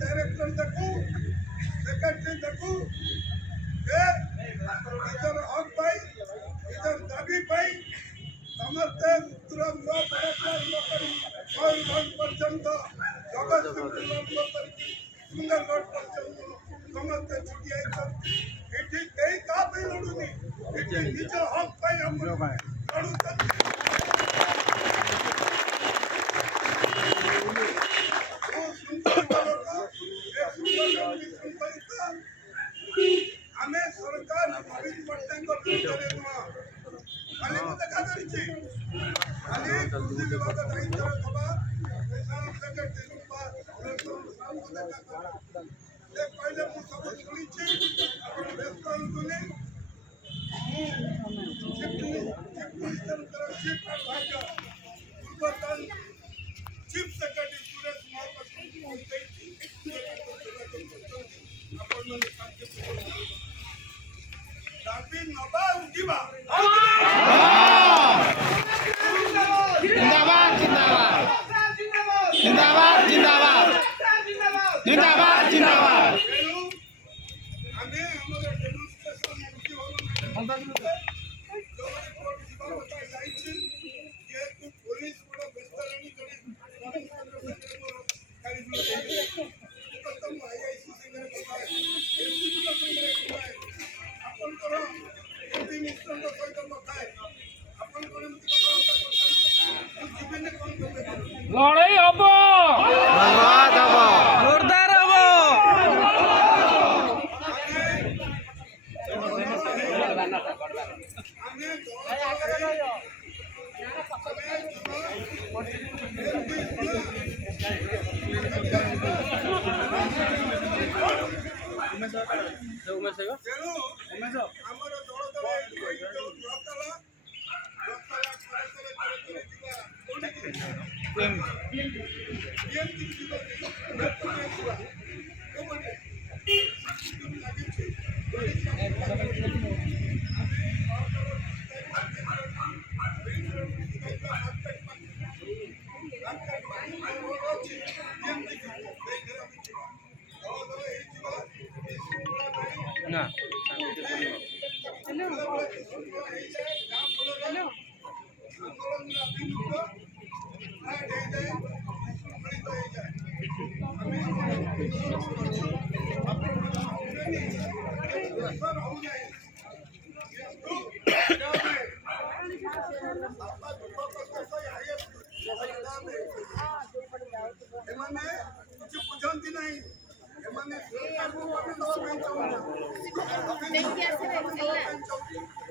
director तक secretary तक इधर हक पाई इधर दाबी पाई समस्त तुरंत पर्यंत जगत सुंदरगढ़ पर्यंत समस्त छुट्टी ये कई का लड़ुनी निज हक पाई हम आमे सरकार नवीन पटनायक विरुद्ध खाली देखा जाए खाली कृषि विभाग दायित्व सभा सेक्रेटरी पहले मु सब शुणी व्यस्त हूँ पूर्वतन चीफ सेक्रेटरी सुरेश दाबी नबा उठिबा जिंदाबाद जिंदाबाद जिंदाबाद जिंदाबाद जिंदाबाद जिंदाबाद आमे हमर डेमोन्स्ट्रेशन मुक्ति होलो जो रिपोर्ट दिबा होता जाईछि जे तू पुलिस बड़ बेस्तरणी करी कतम आईआईसी संगे କଥା एसपी संगे କଥା आपनकर एमपी मिनिस्टर सहित କଥା आपनकर एमपी କଥା जीवन कोन करबे लड़ाई हबो बर्बाद हबो जोरदार हबो ଆମର ଦଳ ना बुझती नहीं सरकार को